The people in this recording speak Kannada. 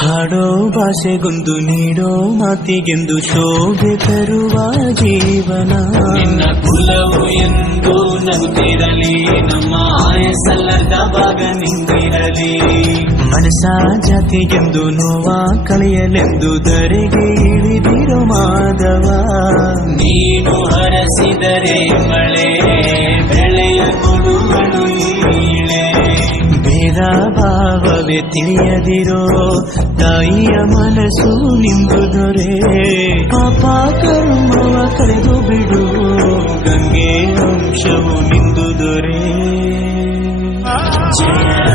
ಹಾಡೋ ಭಾಷೆಗೊಂದು ನೀಡೋ ಮಾತಿಗೆಂದು ಶೋಭೆ ತರುವ ಜೀವನ. ನಿನ್ನ ಕುಲವು ಎಂದು ನಗುತ್ತಿರಲಿ, ನಮ್ಮ ಆಯಸ್ಸಲ್ಲದ ಭಾಗ ನಿಂತಿರಲಿ. ಮನಸ ಜಾತಿಗೆಂದು ನೋವ ಕಳೆಯಲೆಂದು ಧರೆಗೆ ಇಳಿದಿರೋ ಮಾಧವ. ನೀನು ಹರಸಿದರೆ ಮಳೆ ಬೆಳೆಯ ಕೊಡುಗಳು ಈಳೆ. ಭೇದ ಭಾವವೇ ತಿಳಿಯದಿರೋ ತಾಯಿಯ ಮನಸ್ಸು ನಿಂದು ದೊರೆ. ಪಾಪ ಕರ್ಮವ ಕಳೆದು ಬಿಡು, ಗಂಗೆ ಅಂಶವು ನಿಂದು ದೊರೆ. ಜಯ